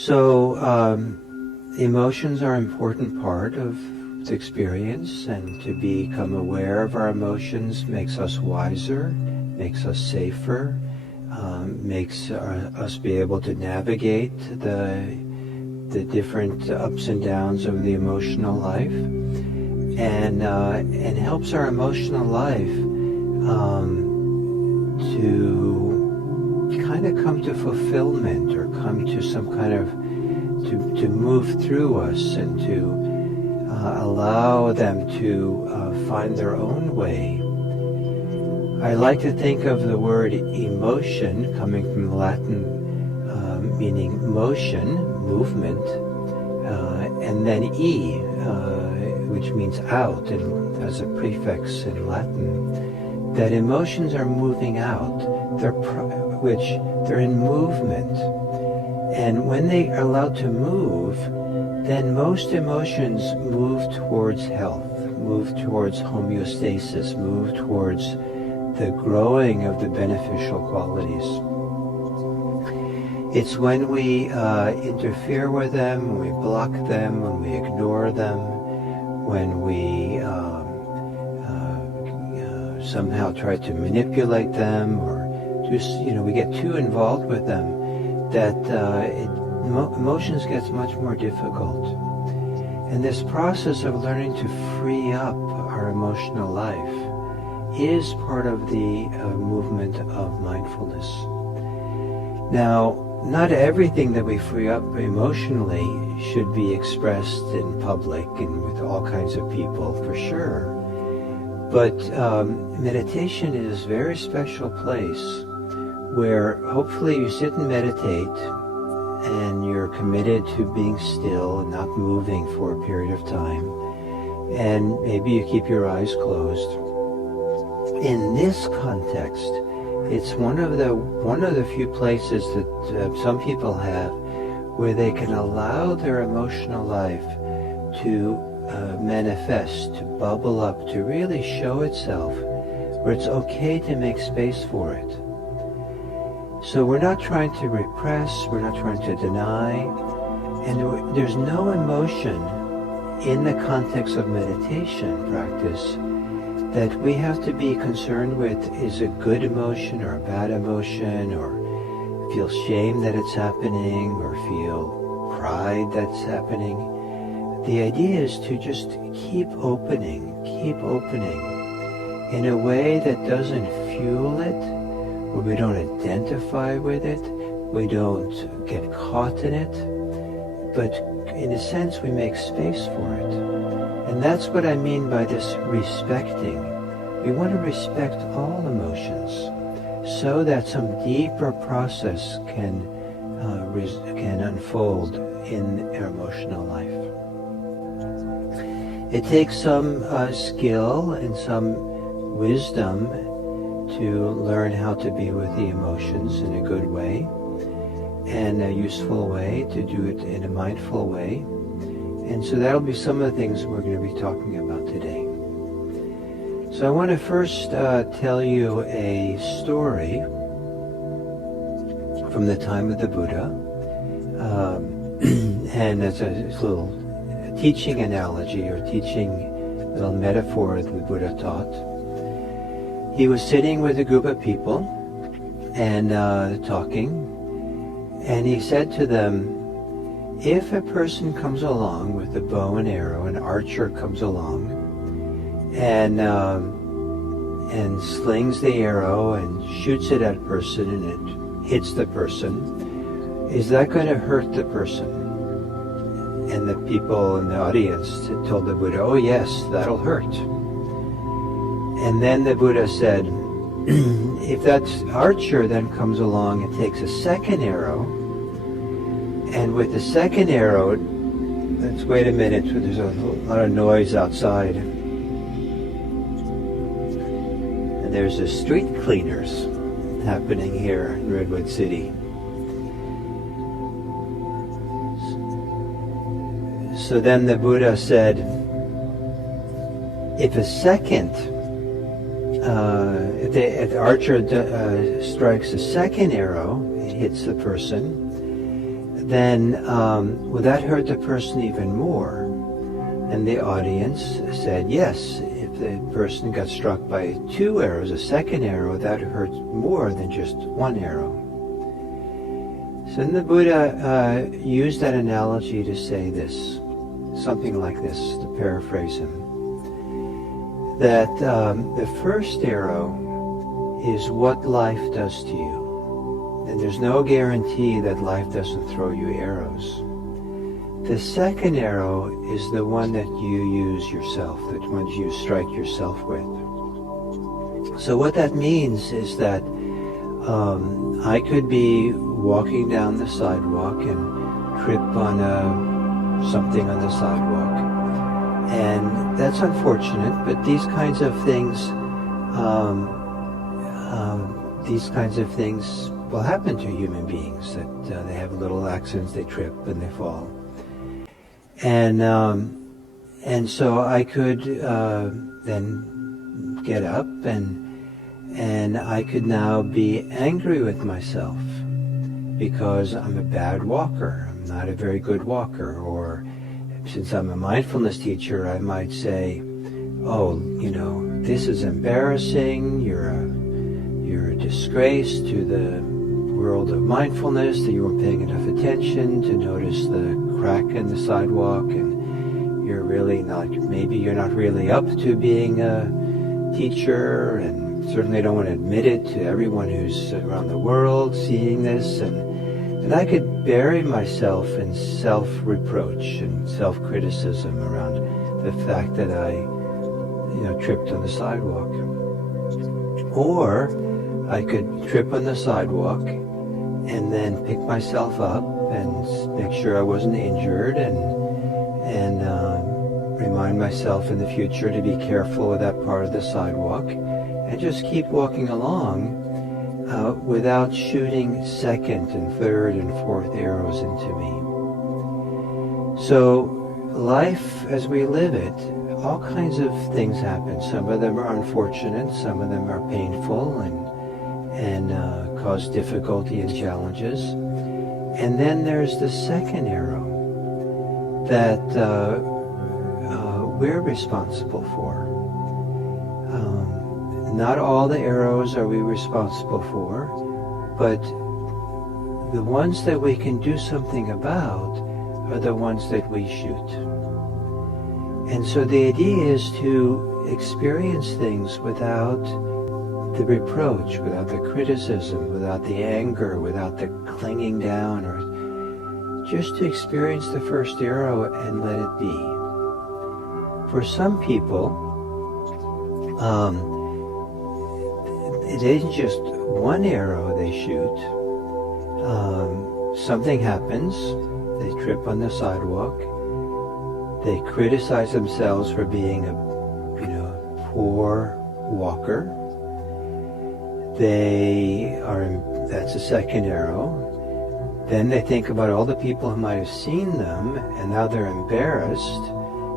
So emotions are an important part of the experience, and to become aware of our emotions makes us wiser, makes us safer, makes us be able to navigate the different ups and downs of the emotional life, and helps our emotional life to kind of come to fulfillment, or come to some kind of to move through us, and to allow them to find their own way. I like to think of the word emotion, coming from Latin, meaning motion, movement, and then which means out, and as a prefix in Latin, that emotions are moving out, they're in movement. And when they are allowed to move, then most emotions move towards health, move towards homeostasis, move towards the growing of the beneficial qualities. It's when we interfere with them, when we block them, when we ignore them, when we somehow try to manipulate them, or just, we get too involved with them, that emotions gets much more difficult. And this process of learning to free up our emotional life is part of the movement of mindfulness. Now, not everything that we free up emotionally should be expressed in public and with all kinds of people, for sure. But meditation is a very special place where hopefully you sit and meditate, and you're committed to being still and not moving for a period of time, and maybe you keep your eyes closed. In this context, it's one of the few places that some people have where they can allow their emotional life to manifest, to bubble up, to really show itself, where it's okay to make space for it. So we're not trying to repress, we're not trying to deny, and there's no emotion in the context of meditation practice that we have to be concerned with is a good emotion or a bad emotion, or feel shame that it's happening, or feel pride that's happening. The idea is to just keep opening in a way that doesn't fuel it, where we don't identify with it, we don't get caught in it, but in a sense we make space for it. And that's what I mean by this respecting. We want to respect all emotions so that some deeper process can unfold in our emotional life. It takes some skill and some wisdom to learn how to be with the emotions in a good way and a useful way, to do it in a mindful way. And so that'll be some of the things we're going to be talking about today. So I want to first tell you a story from the time of the Buddha. And it's a little teaching analogy, or teaching little metaphor that the Buddha taught. He was sitting with a group of people and talking, and he said to them, if a person comes along with a bow and arrow, an archer comes along and slings the arrow and shoots it at a person, and it hits the person, is that going to hurt the person? And the people in the audience told the Buddha, oh yes, that'll hurt. And then the Buddha said, if that archer then comes along and takes a second arrow, and with the second arrow, let's wait a minute, there's a lot of noise outside. And there's a street cleaners happening here in Redwood City. So then the Buddha said, if a second, if the archer strikes a second arrow, it hits the person, then would that hurt the person even more? And the audience said yes. If the person got struck by 2 arrows, a second arrow, that hurt more than just 1 arrow. So then the Buddha used that analogy to say this, something like this, to paraphrase him, that the first arrow is what life does to you. And there's no guarantee that life doesn't throw you arrows. The second arrow is the one that you use yourself, the one you strike yourself with. So what that means is that I could be walking down the sidewalk and trip on something on the sidewalk. And that's unfortunate, but these kinds of things will happen to human beings, that they have little accidents, they trip and they fall. And so I could then get up and I could now be angry with myself because I'm a bad walker. I'm not a very good walker. Or since I'm a mindfulness teacher, I might say, oh, this is embarrassing. You're a disgrace to the world of mindfulness, that you weren't paying enough attention to notice the crack in the sidewalk, and maybe you're not really up to being a teacher, and certainly don't want to admit it to everyone who's around the world seeing this, and I could bury myself in self-reproach and self-criticism around the fact that I tripped on the sidewalk. Or I could trip on the sidewalk and then pick myself up and make sure I wasn't injured, and remind myself in the future to be careful with that part of the sidewalk, and just keep walking along without shooting second and third and fourth arrows into me. So life as we live it, all kinds of things happen. Some of them are unfortunate, some of them are painful and cause difficulty and challenges. And then there's the second arrow that we're responsible for. Not all the arrows are we responsible for, but the ones that we can do something about are the ones that we shoot. And so the idea is to experience things without the reproach, without the criticism, without the anger, without the clinging down, or just to experience the first arrow and let it be. For some people, it isn't just one arrow they shoot. Something happens, they trip on the sidewalk, they criticize themselves for being a poor walker. That's a second arrow. Then they think about all the people who might have seen them, and now they're embarrassed.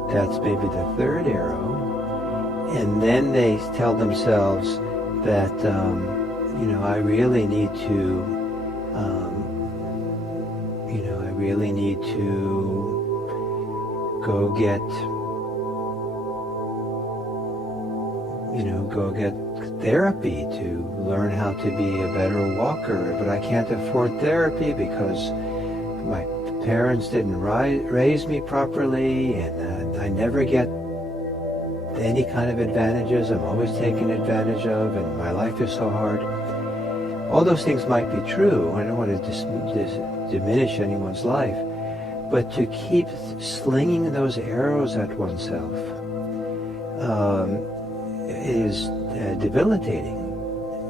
That's maybe the third arrow. And then they tell themselves that, I really need to go get therapy to learn how to be a better walker, but I can't afford therapy because my parents didn't raise me properly, and I never get any kind of advantages. I'm always taken advantage of, and my life is so hard. All those things might be true. I don't want to diminish anyone's life, but to keep slinging those arrows at oneself is debilitating.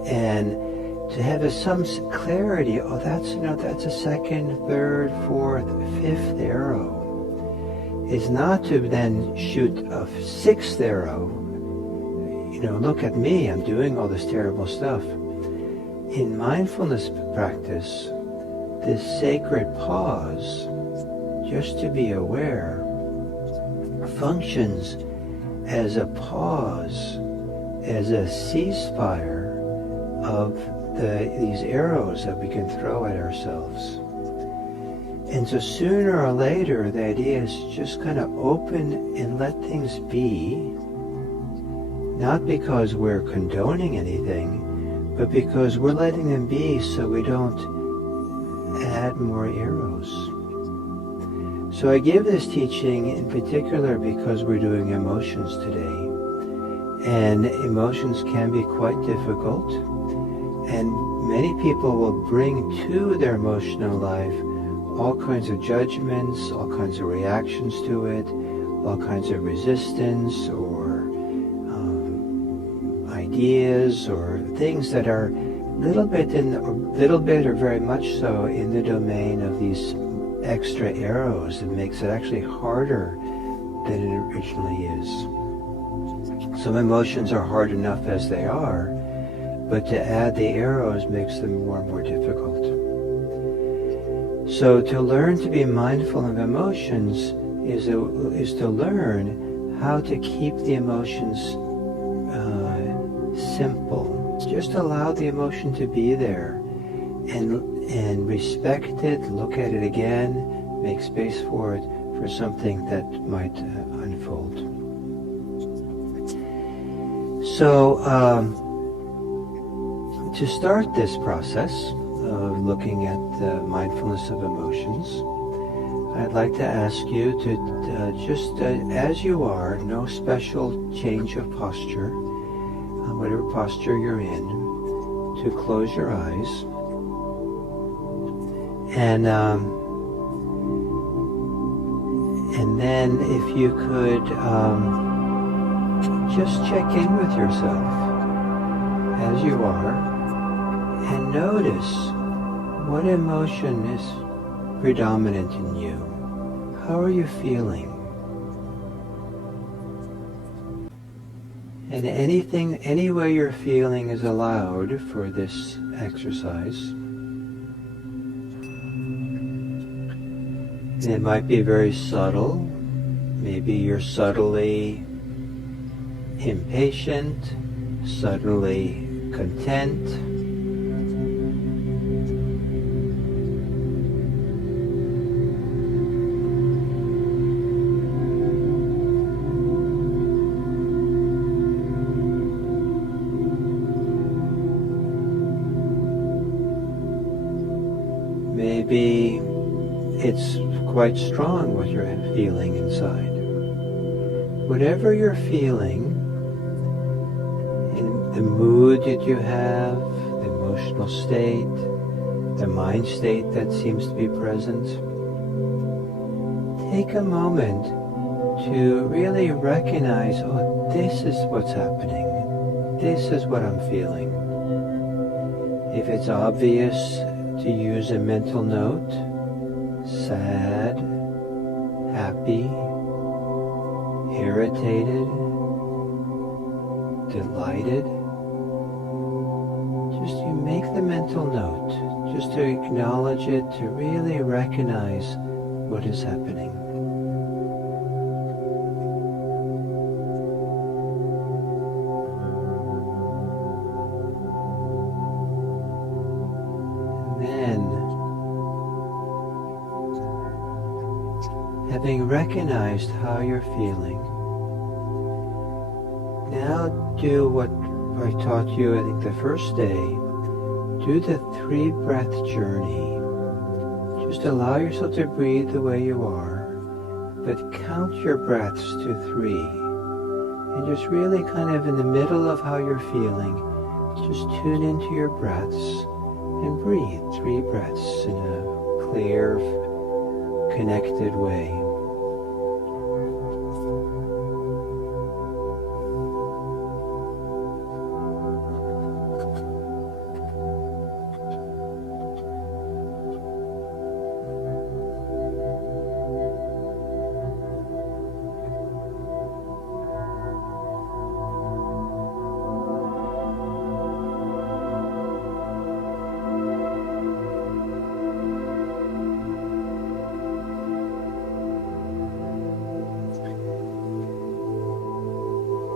And to have some clarity, that's a second, third, fourth, fifth arrow, is not to then shoot a sixth arrow. Look at me, I'm doing all this terrible stuff. In mindfulness practice, this sacred pause, just to be aware, functions as a pause, as a ceasefire of these arrows that we can throw at ourselves. And And so sooner or later, the idea is just kind of open and let things be, not because we're condoning anything, but because we're letting them be so we don't add more arrows. So I give this teaching in particular because we're doing emotions today. And emotions can be quite difficult. And many people will bring to their emotional life all kinds of judgments, all kinds of reactions to it, all kinds of resistance or ideas or things that are little bit or very much so in the domain of these extra arrows. It makes it actually harder than it originally is. Some emotions are hard enough as they are, but to add the arrows makes them more and more difficult. So to learn to be mindful of emotions is to learn how to keep the emotions simple. Just allow the emotion to be there and respect it, look at it again, make space for it, for something that might unfold. So to start this process of looking at the mindfulness of emotions, I'd like to ask you to just as you are, no special change of posture, whatever posture you're in, to close your eyes. And then if you could just check in with yourself as you are and notice what emotion is predominant in you. How are you feeling? And any way you're feeling is allowed for this exercise. And it might be very subtle. Maybe you're subtly impatient, subtly content. Maybe it's quite strong what you're feeling inside. Whatever you're feeling, in the mood that you have, the emotional state, the mind state that seems to be present, take a moment to really recognize, oh, this is what's happening. This is what I'm feeling. If it's obvious to use a mental note, sad, happy, irritated, delighted, just to make the mental note, just to acknowledge it, to really recognize what is happening. Having recognized how you're feeling, now do what I taught you, I think, the first day. Do the 3-breath journey. Just allow yourself to breathe the way you are, but count your breaths to 3. And just really kind of in the middle of how you're feeling, just tune into your breaths and breathe 3 breaths in a clear, connected way.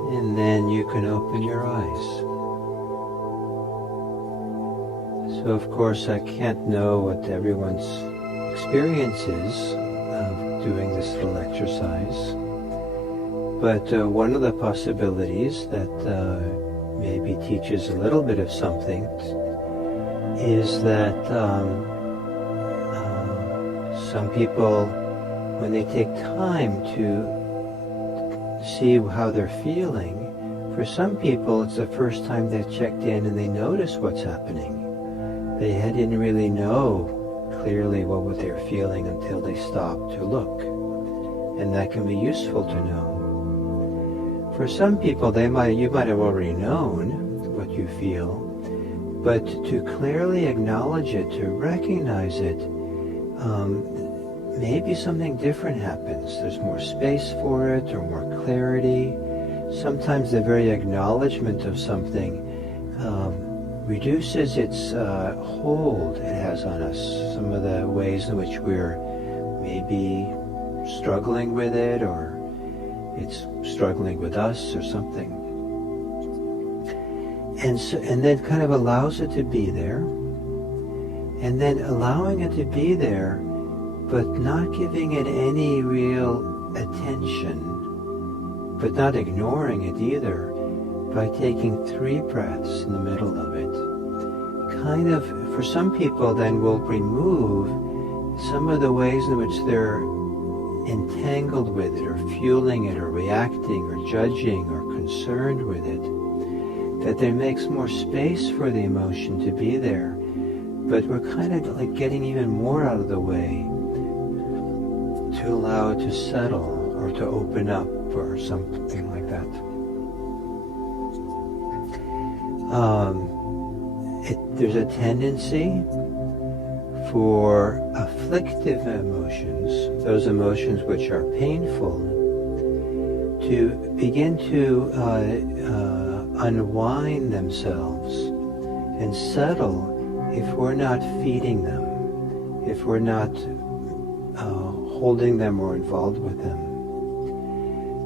And then you can open your eyes. So of course I can't know what everyone's experiences of doing this little exercise. But one of the possibilities that maybe teaches a little bit of something is that some people, when they take time to see how they're feeling, for some people it's the first time they've checked in and they notice what's happening. They didn't really know clearly what they were feeling until they stopped to look. And that can be useful to know. For some people, you might have already known what you feel, but to clearly acknowledge it, to recognize it, maybe something different happens. There's more space for it or more clarity. Sometimes the very acknowledgement of something reduces its hold it has on us. Some of the ways in which we're maybe struggling with it, or it's struggling with us or something. And then kind of allows it to be there. And then allowing it to be there, but not giving it any real attention, but not ignoring it either, by taking 3 breaths in the middle of it. Kind of, for some people then will remove some of the ways in which they're entangled with it, or fueling it, or reacting, or judging, or concerned with it. That there makes more space for the emotion to be there, but we're kind of like getting even more out of the way to allow it to settle, or to open up, or something like that. There's a tendency for afflictive emotions, those emotions which are painful, to begin to unwind themselves and settle if we're not feeding them, if we're not holding them or involved with them.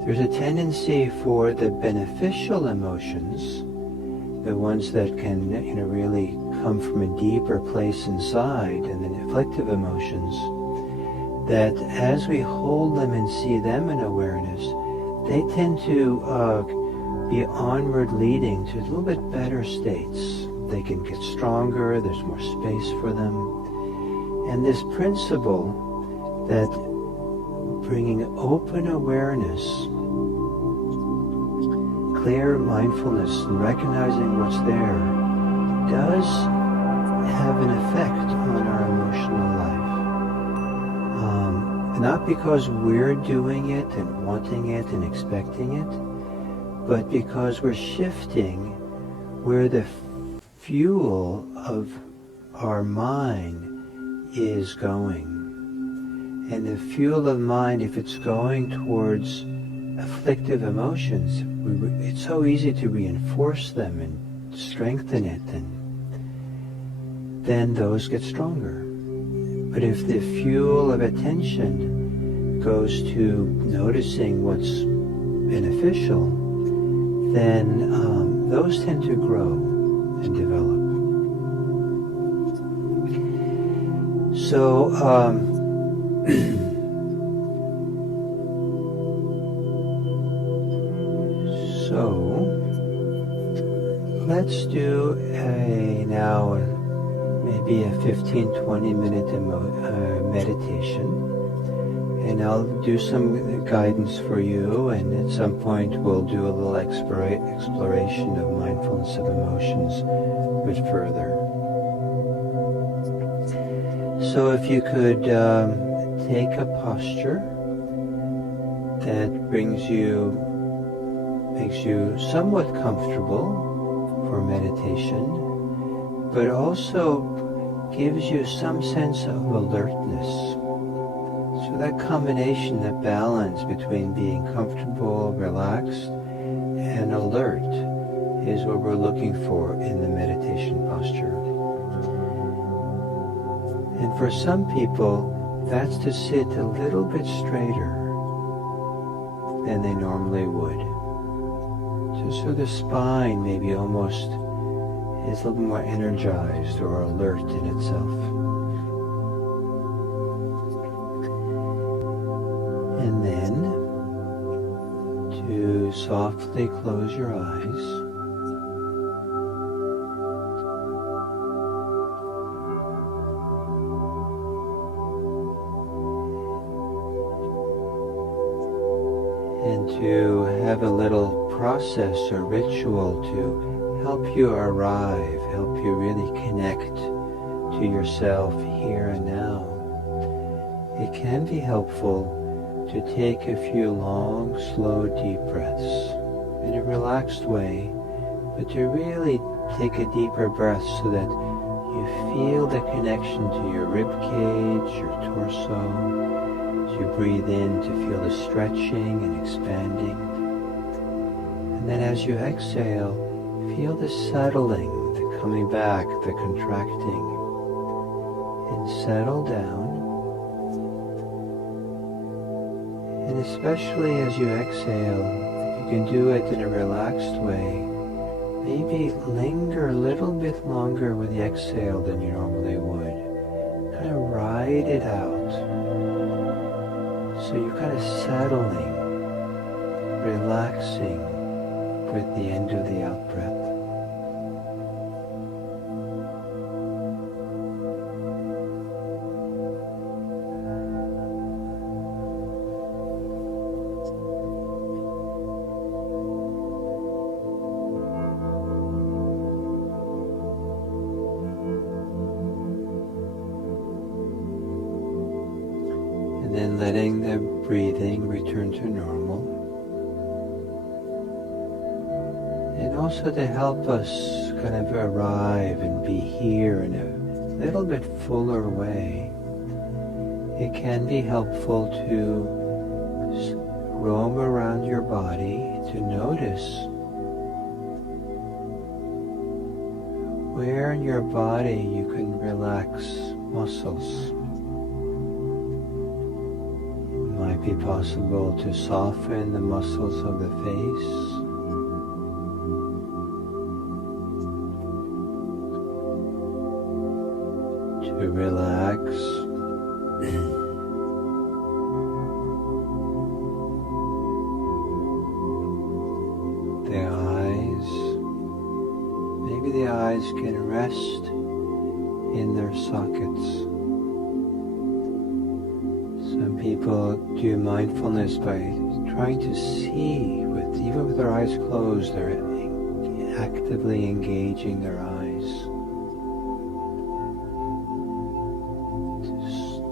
There's a tendency for the beneficial emotions, the ones that can really come from a deeper place inside, and the afflictive emotions, that as we hold them and see them in awareness, they tend to be onward leading to a little bit better states. They can get stronger, there's more space for them. And this principle that bringing open awareness, clear mindfulness, and recognizing what's there, does have an effect on our emotional life. Not because we're doing it and wanting it and expecting it, but because we're shifting where the fuel of our mind is going. And the fuel of mind, if it's going towards afflictive emotions, it's so easy to reinforce them and strengthen it, and then those get stronger. But if the fuel of attention goes to noticing what's beneficial, then those tend to grow and develop. So, let's do maybe a 15-20 minute meditation. And I'll do some guidance for you, and at some point we'll do a little exploration of mindfulness of emotions a bit further. So if you could take a posture that makes you somewhat comfortable for meditation, but also gives you some sense of alertness. So that combination, that balance between being comfortable, relaxed, and alert is what we're looking for in the meditation posture. And for some people, that's to sit a little bit straighter than they normally would. Just so the spine maybe almost is a little more energized or alert in itself. softly close your eyes. And to have a little process or ritual to help you arrive, help you really connect to yourself here and now. It can be helpful to take a few long, slow, deep breaths in a relaxed way, but to really take a deeper breath so that you feel the connection to your rib cage, your torso. As you breathe in, to feel the stretching and expanding. And then as you exhale, feel the settling, the coming back, the contracting. And settle down. And especially as you exhale, if you can do it in a relaxed way, maybe linger a little bit longer with the exhale than you normally would. Kind of ride it out. So you're kind of settling, relaxing with the end of the out breath. And then letting the breathing return to normal. And also to help us kind of arrive and be here in a little bit fuller way, it can be helpful to roam around your body, to notice where in your body you can relax muscles. Might be possible to soften the muscles of the face, to relax the eyes. Maybe the eyes can rest in their sockets. Some people do mindfulness by trying to see, even with their eyes closed, they're actively engaging their eyes.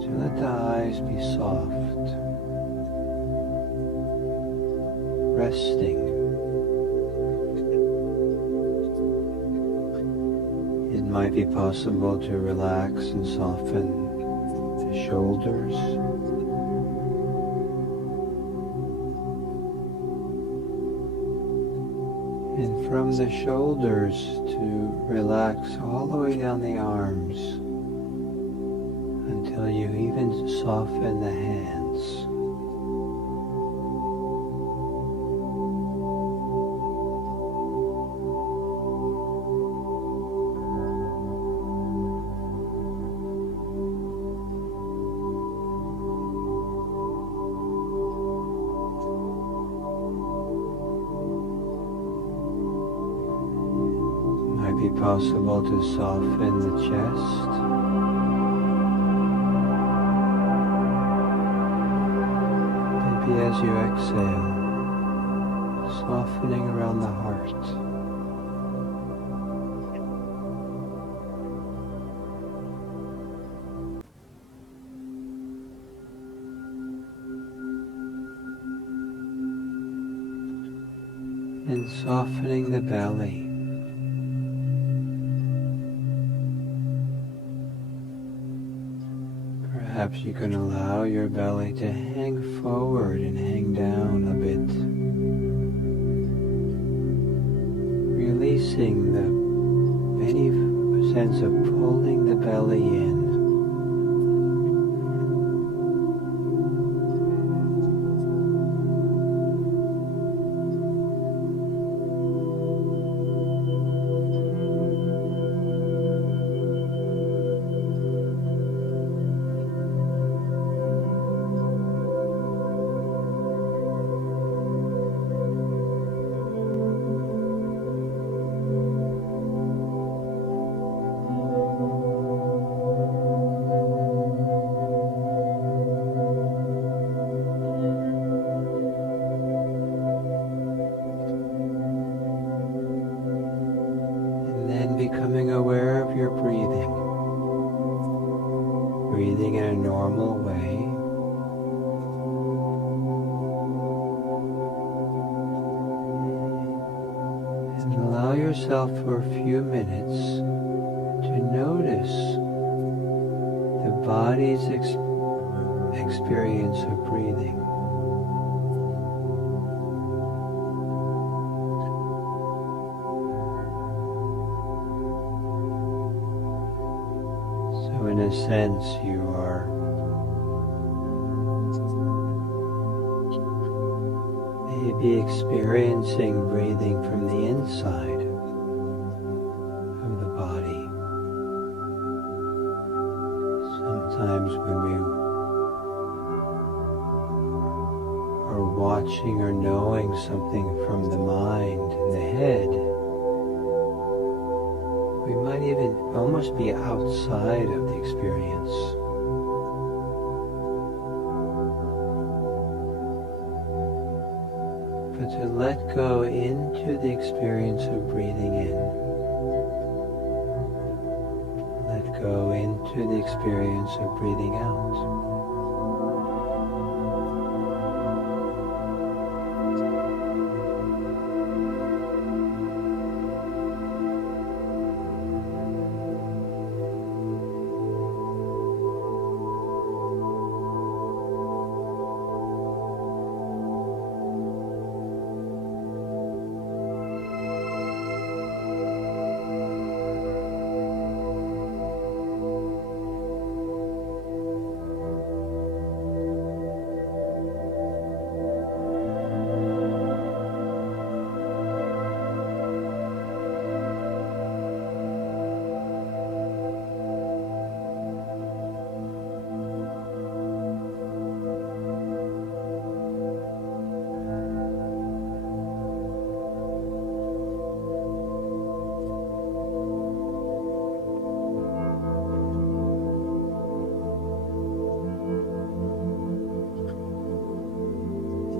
To let the eyes be soft, resting. It might be possible to relax and soften the shoulders. And from the shoulders to relax all the way down the arms until you even soften the hands. Be possible to soften the chest. Maybe as you exhale, softening around the heart. And softening the belly. Perhaps you can allow your belly to hang forward and hang down a bit, releasing any sense of pulling the belly in. breathing in a normal way. And allow yourself for a few minutes to notice the body's experience of breathing. So in a sense, you are maybe experiencing breathing from the inside of the body. Sometimes when we are watching or knowing something from the mind and the head, we might even almost be outside of the experience. But to let go into the experience of breathing in. Let go into the experience of breathing out.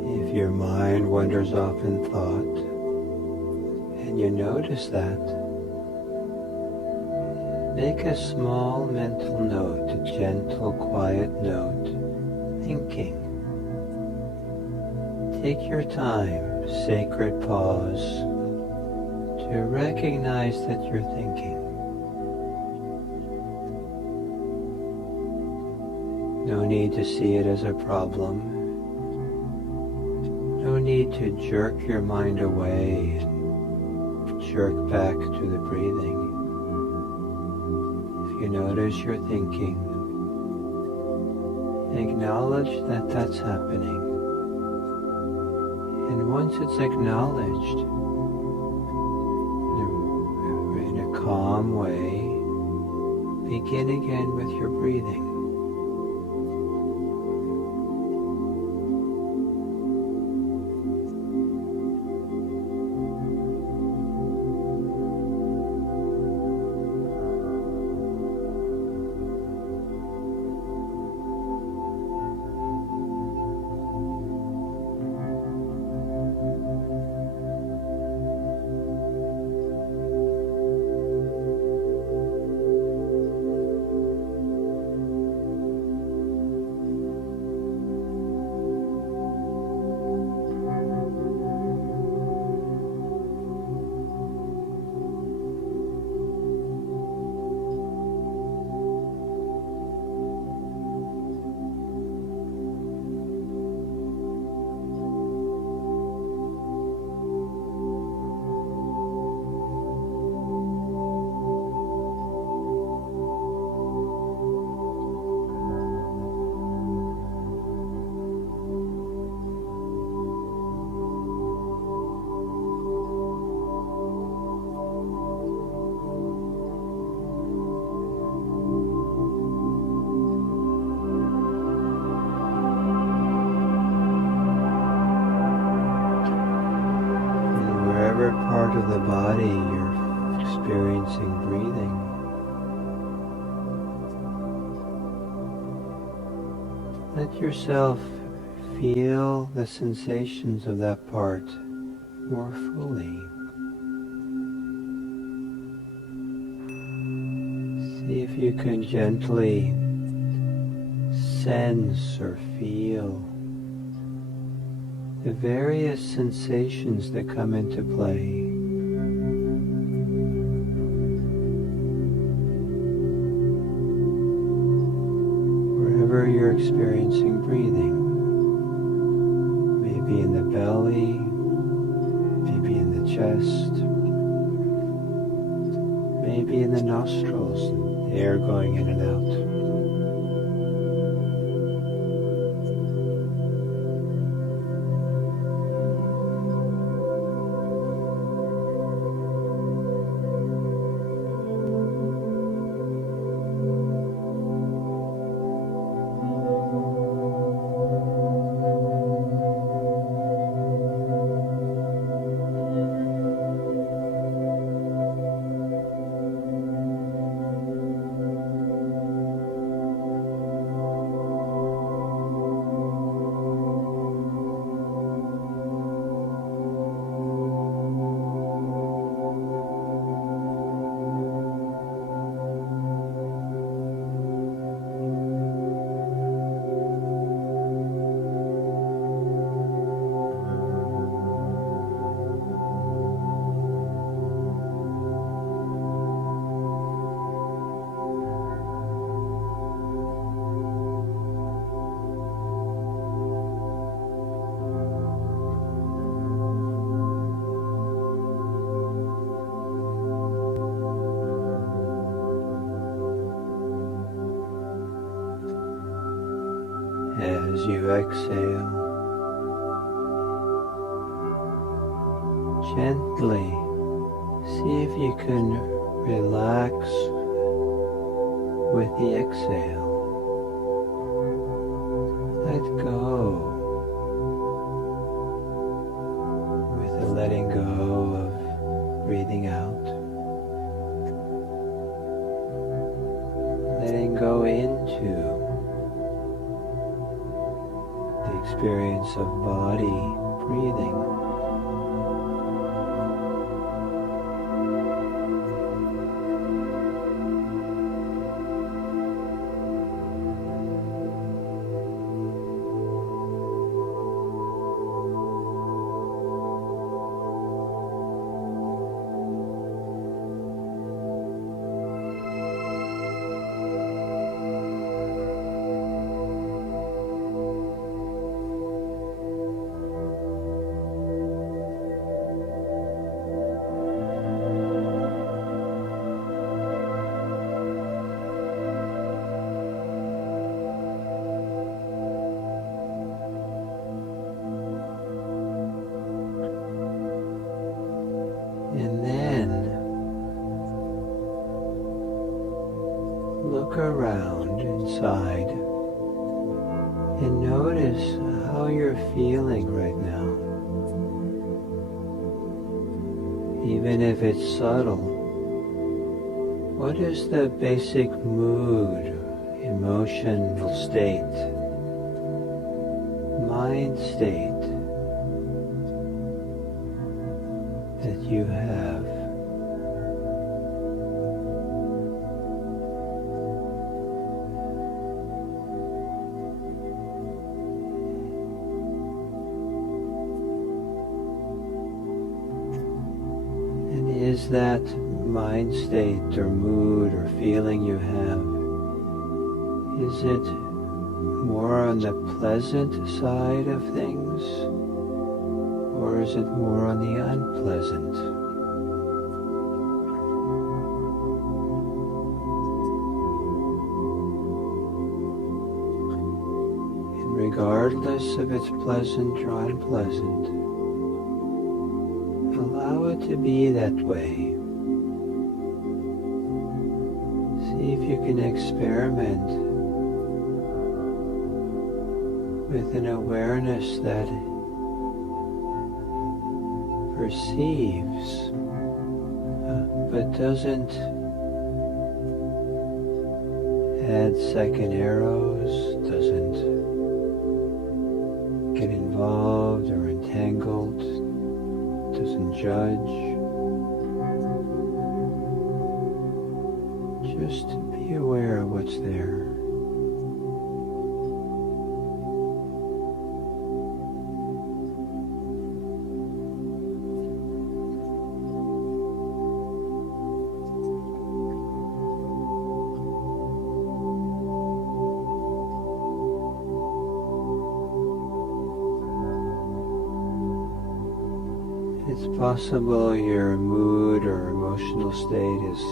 If your mind wanders off in thought, and you notice that, make a small mental note, a gentle, quiet note, thinking. Take your time, sacred pause, to recognize that you're thinking. No need to see it as a problem. No need to jerk your mind away and jerk back to the breathing. If you notice you're thinking, acknowledge that that's happening. And once it's acknowledged, in a calm way, begin again with your breathing. Part of the body you're experiencing breathing. Let yourself feel the sensations of that part more fully. See if you can gently sense or feel the various sensations that come into play. Wherever you're experiencing breathing, maybe in the belly, maybe in the chest, maybe in the nostrils, the air going in and out. As you exhale, gently see if you can relax with the exhale. Let go with the letting go of breathing out. Letting go into the experience of body breathing. And then look around inside and notice how you're feeling right now. Even if it's subtle, what is the basic mood, emotional state, mind state that you have? And is that mind state or mood or feeling you have, is it more on the pleasant side of things, or is it more on the unpleasant? And regardless if it's pleasant or unpleasant, allow it to be that way. See if you can experiment with an awareness that perceives but doesn't add second arrows, doesn't get involved or entangled, doesn't judge. Just be aware of what's there. possible your mood or emotional state is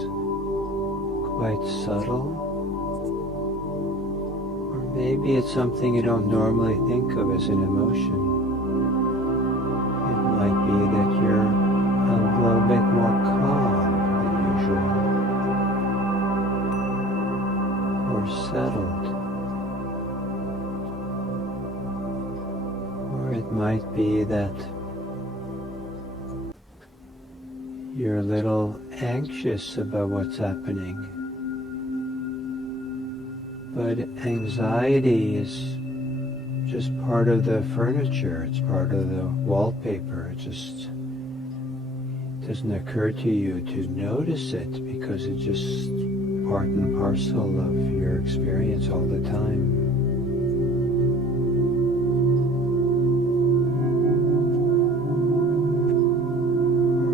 quite subtle, or maybe it's something you don't normally think of as an emotion. It might be that you're a little bit more calm than usual, or settled. Or it might be that you're a little anxious about what's happening. But anxiety is just part of the furniture, it's part of the wallpaper. It just doesn't occur to you to notice it because it's just part and parcel of your experience all the time.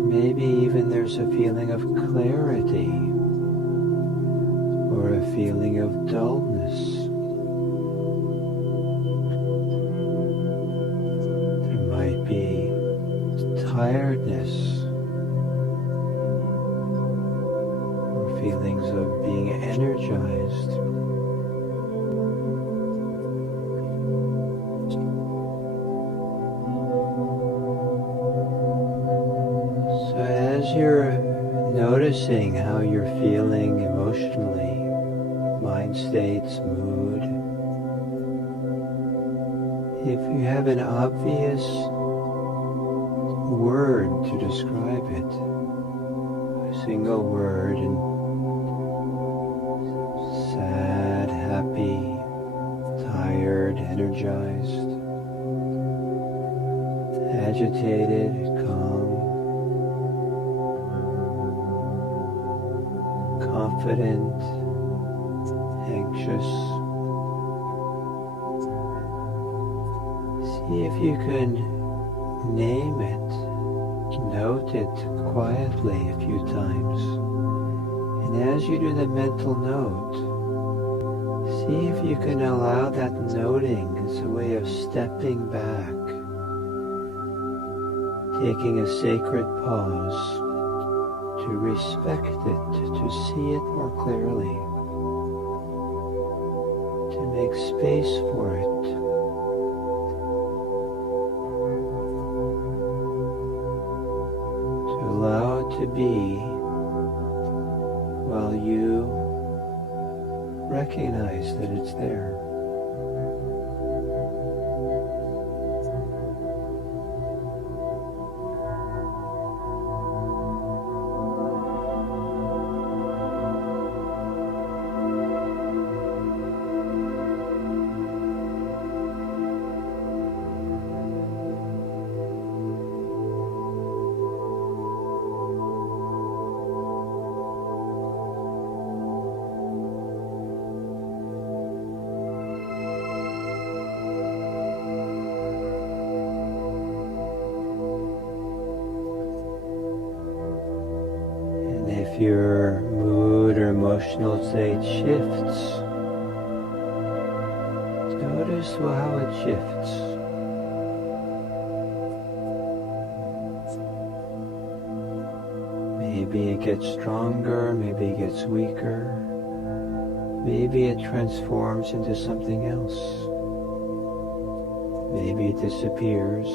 Maybe even there's a feeling of clarity or a feeling of dullness. There might be tiredness or feelings of being energized. As you're noticing how you're feeling emotionally, mind states, mood, if you have an obvious word to describe it, a single word, and sad, happy, tired, energized, agitated, calm, confident, anxious. See if you can name it, note it quietly a few times. And as you do the mental note, see if you can allow that noting as a way of stepping back, taking a sacred pause, to respect it, to see it more clearly, to make space for it. To allow it to be while you recognize that it's there. If your mood or emotional state shifts, notice how it shifts. Maybe it gets stronger, maybe it gets weaker, maybe it transforms into something else. Maybe it disappears.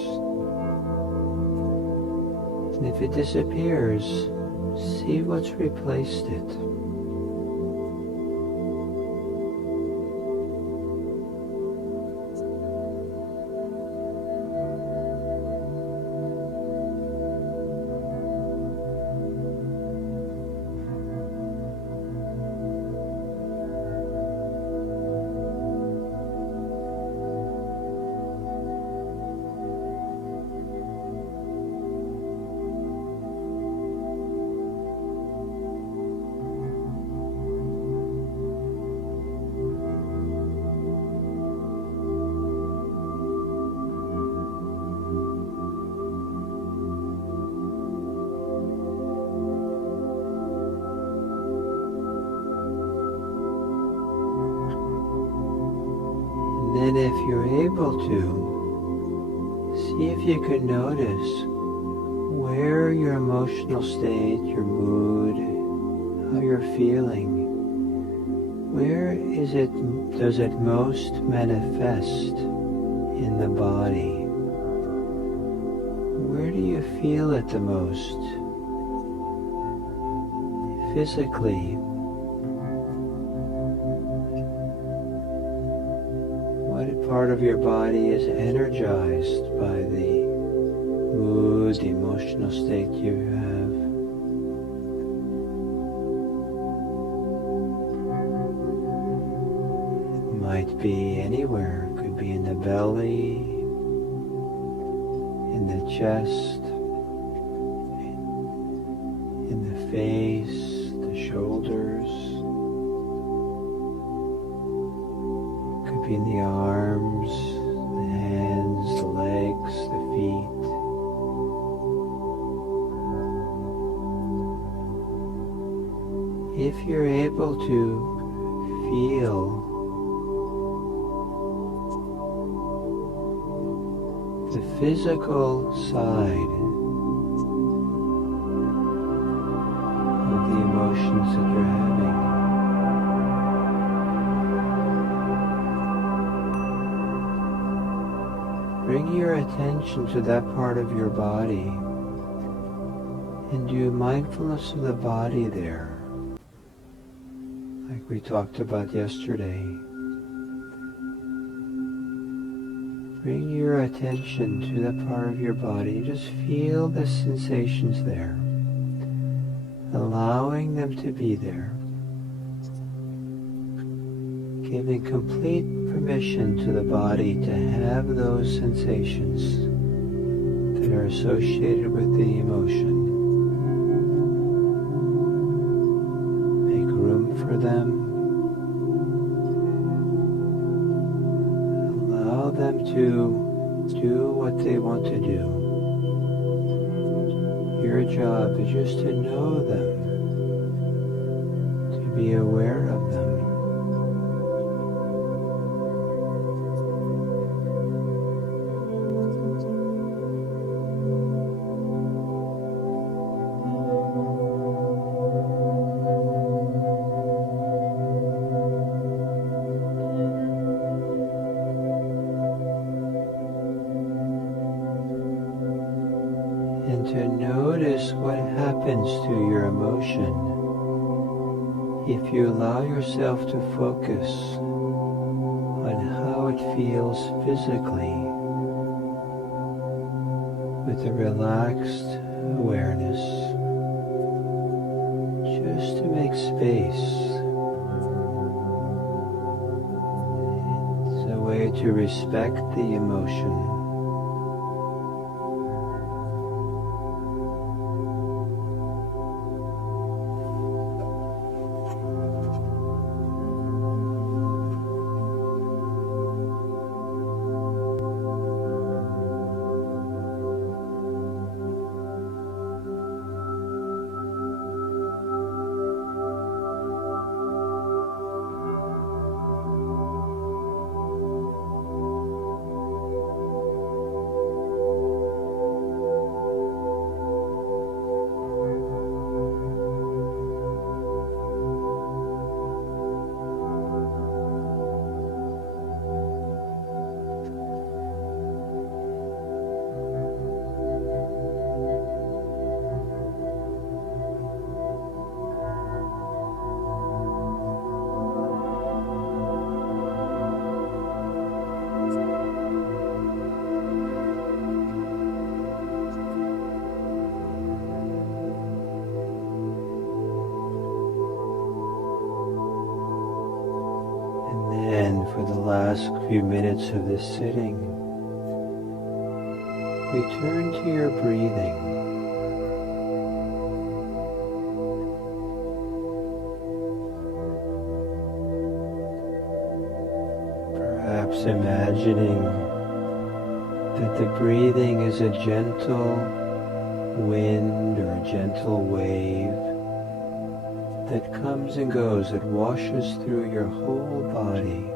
And if it disappears, see what's replaced it. And if you're able to, see if you can notice where your emotional state, your mood, how you're feeling, where does it most manifest in the body? Where do you feel it the most? Physically, what part of your body is energized by the mood, the emotional state you have? It might be anywhere. It could be in the belly, in the chest, in the face, the shoulders. It could be in the arms, the hands, the legs, the feet. If you're able to feel the physical side of the emotions that you're having, bring your attention to that part of your body and do mindfulness of the body there, like we talked about yesterday. Bring your attention to that part of your body. Just feel the sensations there, allowing them to be there, giving complete permission to the body to have those sensations that are associated with the emotion. Make room for them. Allow them to do what they want to do. Your job is just to know them, to be aware of them. And to notice what happens to your emotion if you allow yourself to focus on how it feels physically with a relaxed awareness, just to make space. It's a way to respect the emotion. And for the last few minutes of this sitting, return to your breathing. Perhaps imagining that the breathing is a gentle wind or a gentle wave that comes and goes, that washes through your whole body,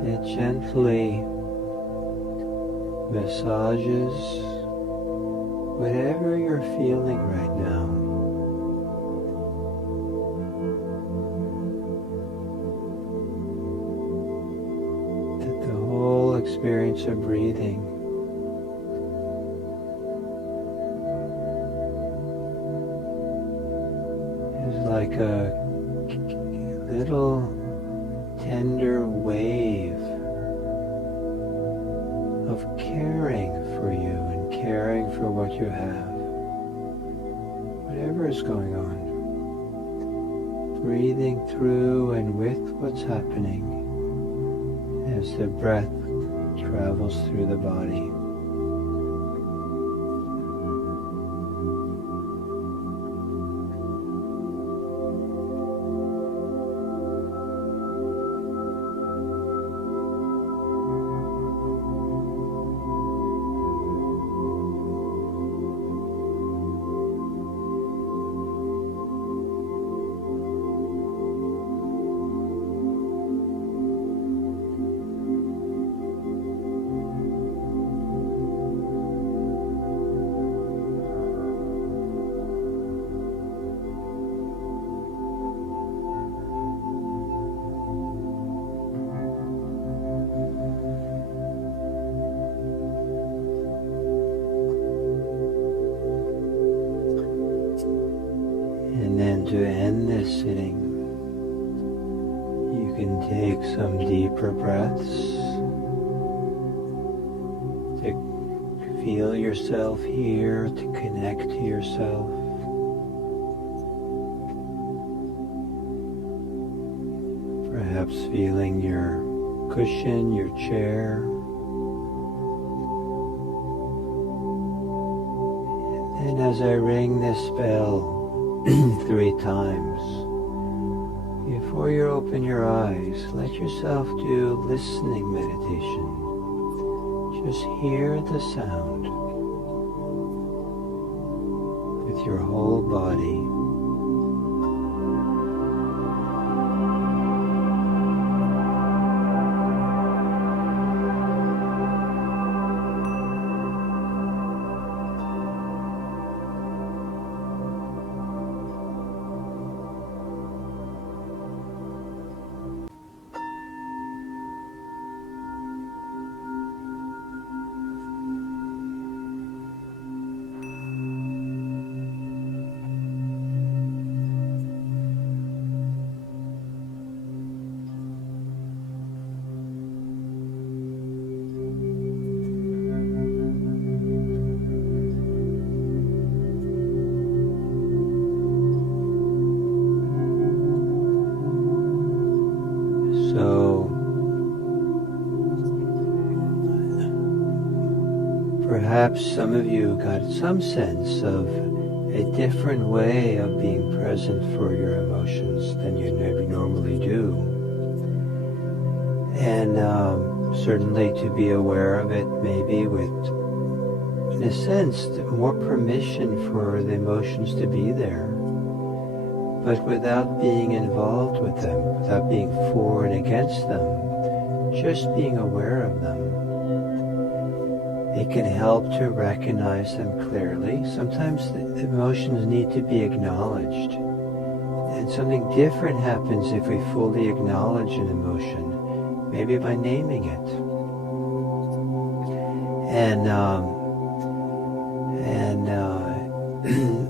that gently massages whatever you're feeling right now, that the whole experience of breathing is like a little tender wave of caring for you and caring for what you have, whatever is going on, breathing through and with what's happening as the breath travels through the body. To end this sitting, you can take some deeper breaths to feel yourself here, to connect to yourself. Perhaps feeling your cushion, your chair. And as I ring this bell 3 times, before you open your eyes, let yourself do listening meditation. Just hear the sound with your whole body. Perhaps some of you got some sense of a different way of being present for your emotions than you normally do. And certainly to be aware of it maybe with, in a sense, more permission for the emotions to be there, but without being involved with them, without being for and against them, just being aware of them. It can help to recognize them clearly. Sometimes the emotions need to be acknowledged. And something different happens if we fully acknowledge an emotion, maybe by naming it. And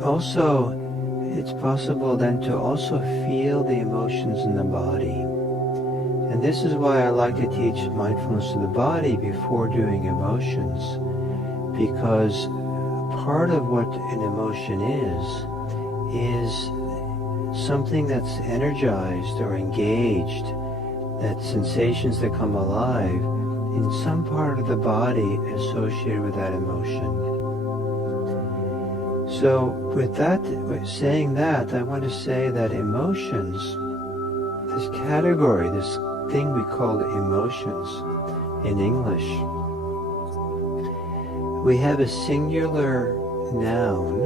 also, it's possible then to also feel the emotions in the body. And this is why I like to teach mindfulness of the body before doing emotions, because part of what an emotion is something that's energized or engaged, that sensations that come alive in some part of the body associated with that emotion. So with that, saying that, I want to say that emotions, this category, this thing we call emotions in English, we have a singular noun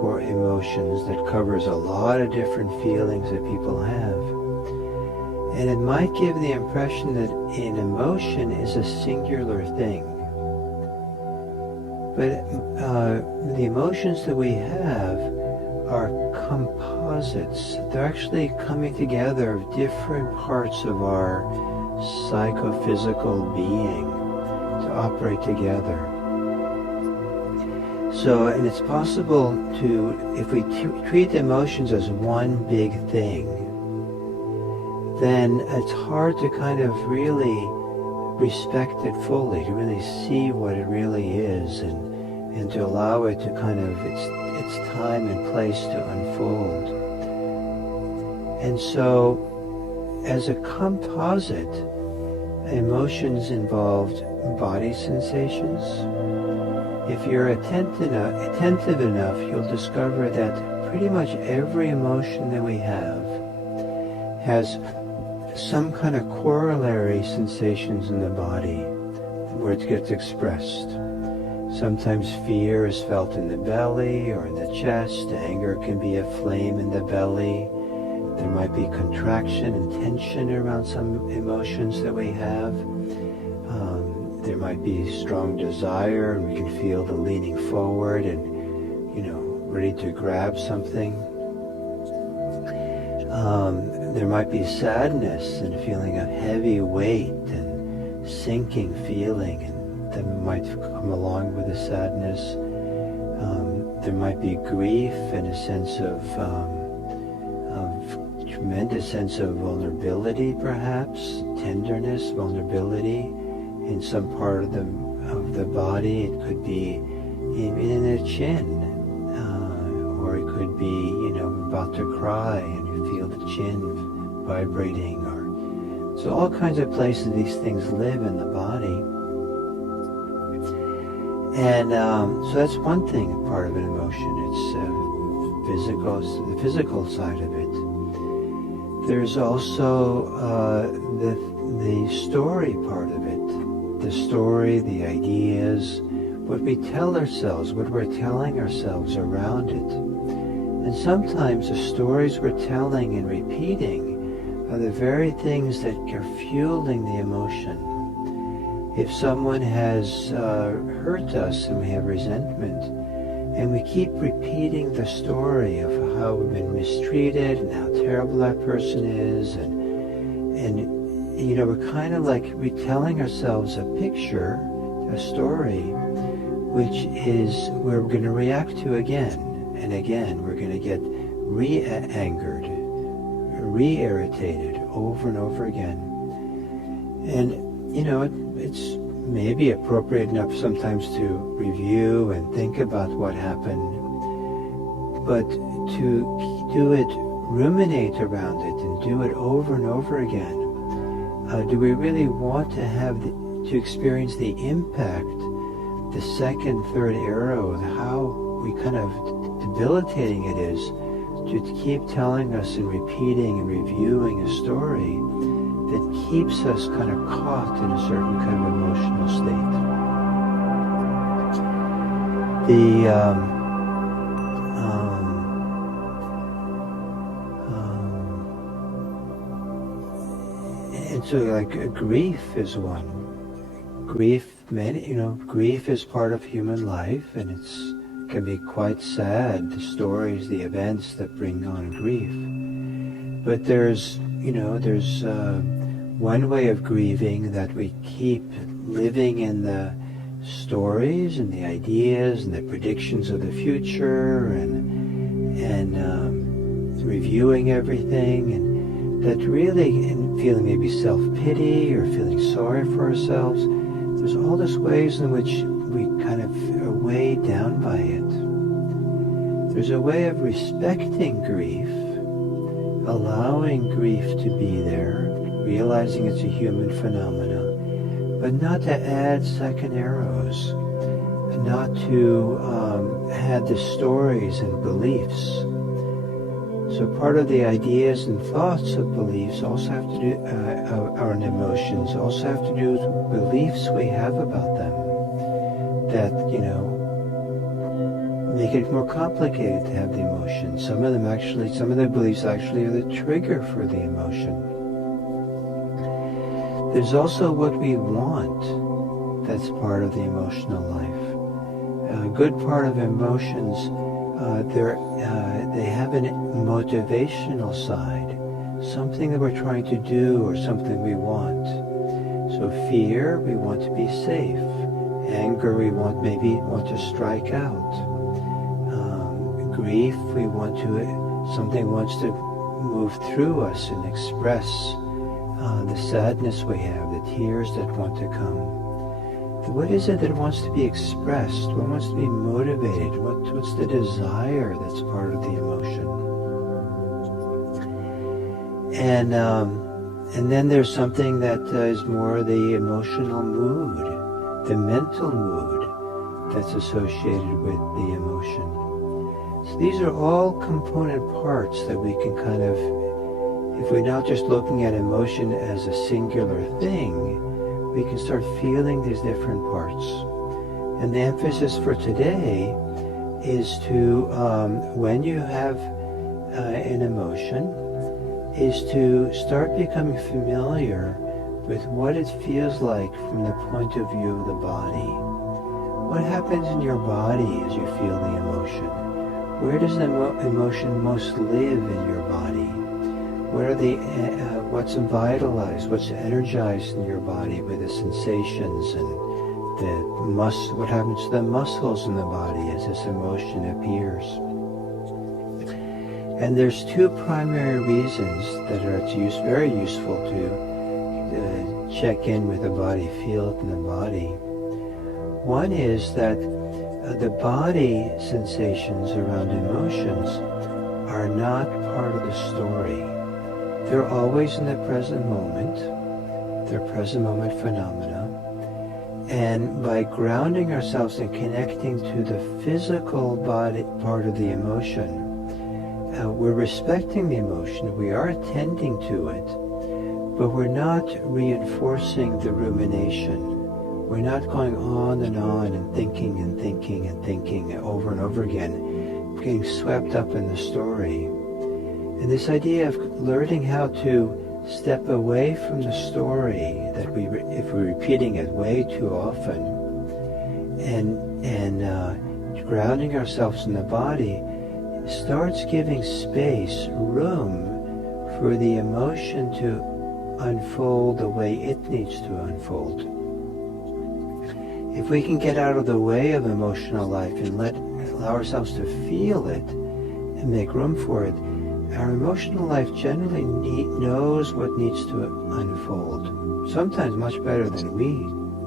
for emotions that covers a lot of different feelings that people have. And it might give the impression that an emotion is a singular thing. But the emotions that we have are composites. They're actually coming together of different parts of our psychophysical being to operate together. So, and it's possible to, if we treat emotions as one big thing, then it's hard to kind of really respect it fully, to really see what it really is, and to allow it to kind of, its time and place to unfold. And so, as a composite, emotions involved body sensations. If you're attentive enough, you'll discover that pretty much every emotion that we have has some kind of corollary sensations in the body where it gets expressed. Sometimes fear is felt in the belly or in the chest. Anger can be a flame in the belly. There might be contraction and tension around some emotions that we have. There might be strong desire, and we can feel the leaning forward and, ready to grab something. There might be sadness and a feeling of heavy weight and sinking feeling, and that might come along with the sadness. There might be grief and a sense of tremendous sense of vulnerability, perhaps tenderness, vulnerability in some part of the body. It could be in the chin, or it could be about to cry and you feel the chin vibrating, or so all kinds of places these things live in the body. And so that's one thing, part of an emotion. It's the physical side of it. There's also the story part of it. The story, the ideas, what we tell ourselves, what we're telling ourselves around it. And sometimes the stories we're telling and repeating are the very things that are fueling the emotion. If someone has hurt us and we have resentment, and we keep repeating the story of how we've been mistreated and how terrible that person is, and we're kind of like retelling ourselves a picture, a story, which is we're going to react to again and again. We're going to get re-angered, re-irritated over and over again. And, it's maybe appropriate enough sometimes to review and think about what happened, but to do it, ruminate around it and do it over and over again. Do we really want to experience the impact, the second, third arrow, how we kind of debilitating it is to keep telling us and repeating and reviewing a story that keeps us kind of caught in a certain kind of emotional state? And so, like, grief is one. Grief is part of human life, and it can be quite sad, the stories, the events that bring on grief. But there's one way of grieving, that we keep living in the stories and the ideas and the predictions of the future, and reviewing everything, and that really, and feeling maybe self-pity or feeling sorry for ourselves. There's all these ways in which we kind of are weighed down by it. There's a way of respecting grief, allowing grief to be there, realizing it's a human phenomenon, but not to add second arrows, not to add the stories and beliefs. So part of the ideas and thoughts of beliefs also have to do, and emotions also have to do with beliefs we have about them that, make it more complicated to have the emotion. Some of the beliefs actually are the trigger for the emotion. There's also what we want that's part of the emotional life. A good part of emotions, they have a motivational side, something that we're trying to do or something we want. So fear, we want to be safe. Anger, we want to strike out. Grief, something wants to move through us and express the sadness we have, the tears that want to come. What is it that wants to be expressed? What wants to be motivated? What's the desire that's part of the emotion? And then there's something that is more the emotional mood, the mental mood that's associated with the emotion. So these are all component parts that we can kind of, if we're not just looking at emotion as a singular thing, we can start feeling these different parts. And the emphasis for today is to, when you have an emotion, is to start becoming familiar with what it feels like from the point of view of the body. What happens in your body as you feel the emotion? Where does the emotion most live in your body? What are what's vitalized, what's energized in your body with the sensations and what happens to the muscles in the body as this emotion appears? And there's two primary reasons that are very useful to check in with the body, feel it in the body. One is that the body sensations around emotions are not part of the story. They're always in the present moment. They're present moment phenomena. And by grounding ourselves and connecting to the physical body part of the emotion, we're respecting the emotion, we are attending to it, but we're not reinforcing the rumination. We're not going on and thinking and thinking and thinking over and over again, getting swept up in the story. And this idea of learning how to step away from the story, that if we're repeating it way too often, and grounding ourselves in the body, starts giving space, room for the emotion to unfold the way it needs to unfold. If we can get out of the way of emotional life and allow ourselves to feel it and make room for it, our emotional life generally knows what needs to unfold, sometimes much better than we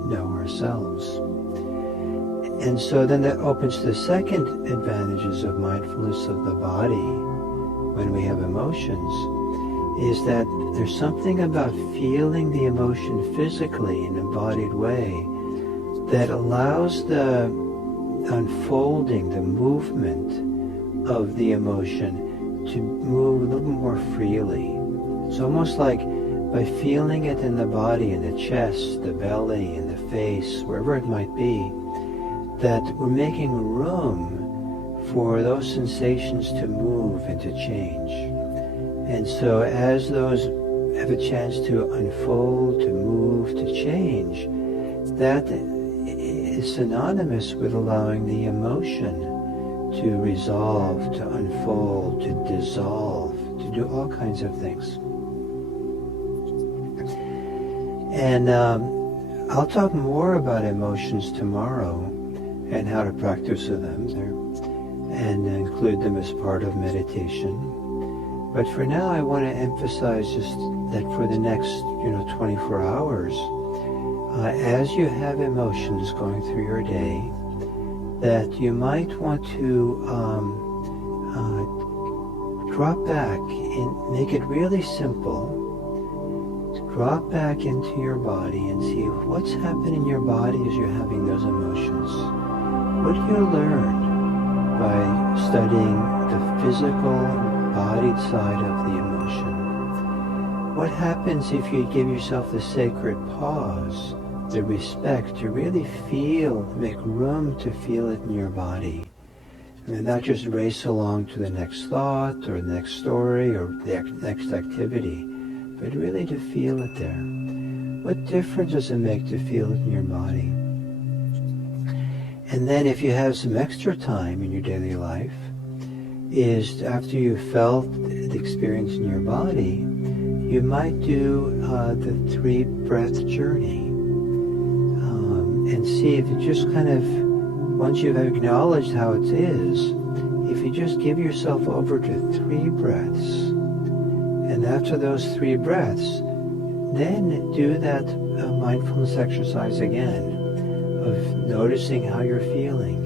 know ourselves. And so then that opens the second advantages of mindfulness of the body when we have emotions, is that there's something about feeling the emotion physically in an embodied way that allows the unfolding, the movement of the emotion to move a little more freely. It's almost like by feeling it in the body, in the chest, the belly, in the face, wherever it might be, that we're making room for those sensations to move and to change. And so as those have a chance to unfold, to move, to change, that is synonymous with allowing the emotion to resolve, to unfold, to dissolve, to do all kinds of things. And I'll talk more about emotions tomorrow and how to practice with them and include them as part of meditation. But for now, I want to emphasize just that for the next 24 hours, as you have emotions going through your day, that you might want to drop back and make it really simple. Drop back into your body and see what's happening in your body as you're having those emotions. What do you learn by studying the physical, embodied side of the emotion? What happens if you give yourself the sacred pause, the respect to really feel, make room to feel it in your body? And not just race along to the next thought or the next story or the next activity, but really to feel it there. What difference does it make to feel it in your body? And then if you have some extra time in your daily life, is after you've felt the experience in your body, you might do the 3-breath journey. And see if you just kind of, once you've acknowledged how it is, if you just give yourself over to 3 breaths, and after those 3 breaths, then do that mindfulness exercise again of noticing how you're feeling.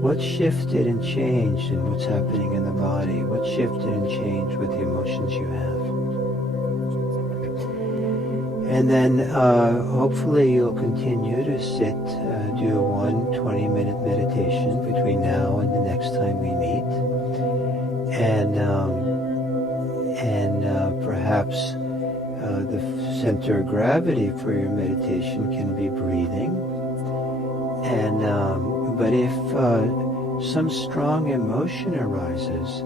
What shifted and changed in what's happening in the body? What shifted and changed with the emotions you have? And then hopefully you'll continue to sit, do one 20-minute meditation between now and the next time we meet. And perhaps the center of gravity for your meditation can be breathing. And but if some strong emotion arises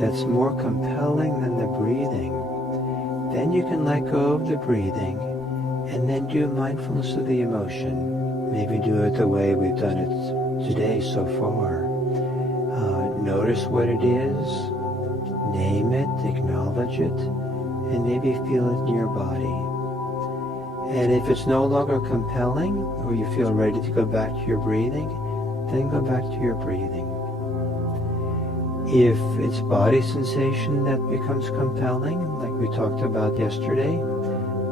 that's more compelling than the breathing, then you can let go of the breathing and then do mindfulness of the emotion. Maybe do it the way we've done it today so far. Notice what it is, name it, acknowledge it, and maybe feel it in your body. And if it's no longer compelling, or you feel ready to go back to your breathing, then go back to your breathing. If it's body sensation that becomes compelling, like we talked about yesterday,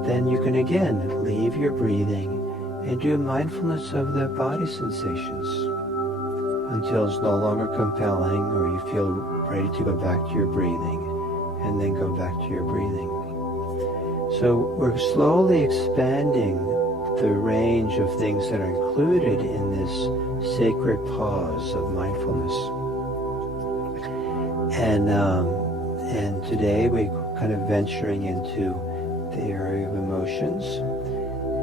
then you can again leave your breathing and do mindfulness of the body sensations until it's no longer compelling or you feel ready to go back to your breathing, and then go back to your breathing. So we're slowly expanding the range of things that are included in this sacred pause of mindfulness. And today we're kind of venturing into the area of emotions,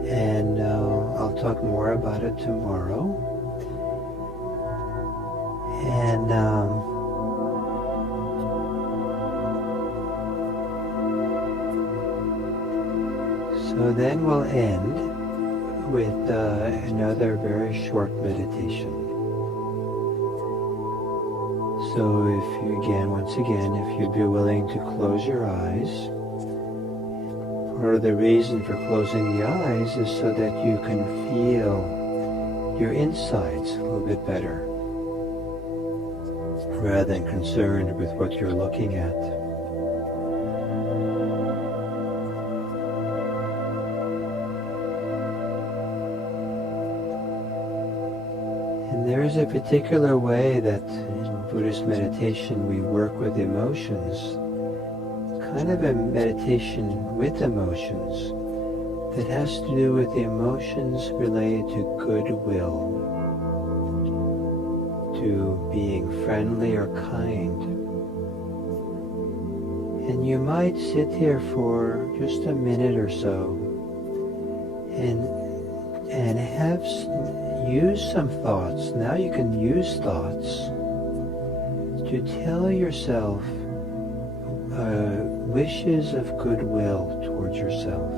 and I'll talk more about it tomorrow. And so then we'll end with another very short meditation. So once again, if you'd be willing to close your eyes. Part of the reason for closing the eyes is so that you can feel your insides a little bit better, rather than concerned with what you're looking at. And there's a particular way that in Buddhist meditation we work with emotions, kind of a meditation with emotions that has to do with the emotions related to goodwill, to being friendly or kind. And you might sit here for just a minute or so and use some thoughts. Now you can use thoughts to tell yourself wishes of goodwill towards yourself.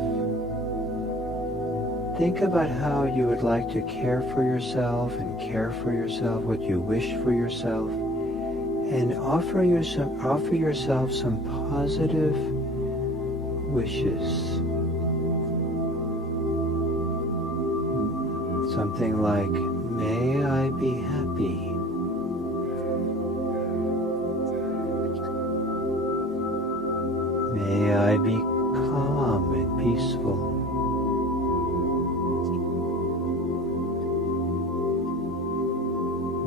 Think about how you would like to care for yourself and care for yourself, what you wish for yourself, and offer yourself some positive wishes. Something like, may I be happy. May I be calm and peaceful.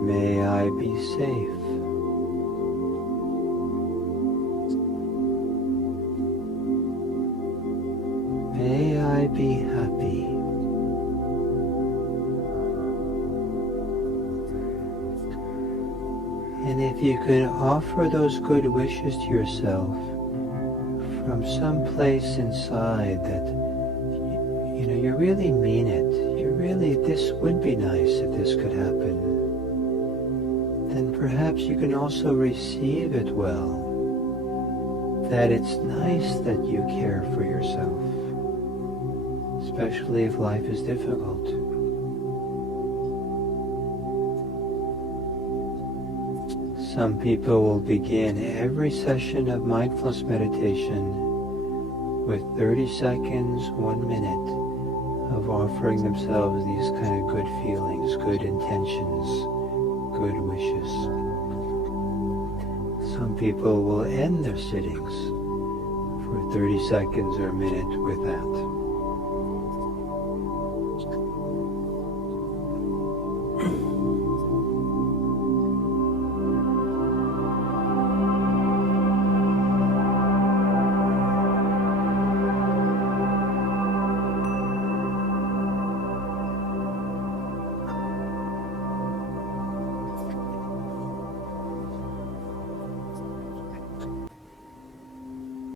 May I be safe. May I be happy. And if you can offer those good wishes to yourself from some place inside that, you really mean it, this would be nice if this could happen, then perhaps you can also receive it well, that it's nice that you care for yourself, especially if life is difficult. Some people will begin every session of mindfulness meditation with 30 seconds, 1 minute of offering themselves these kind of good feelings, good intentions, good wishes. Some people will end their sittings for 30 seconds or a minute with that.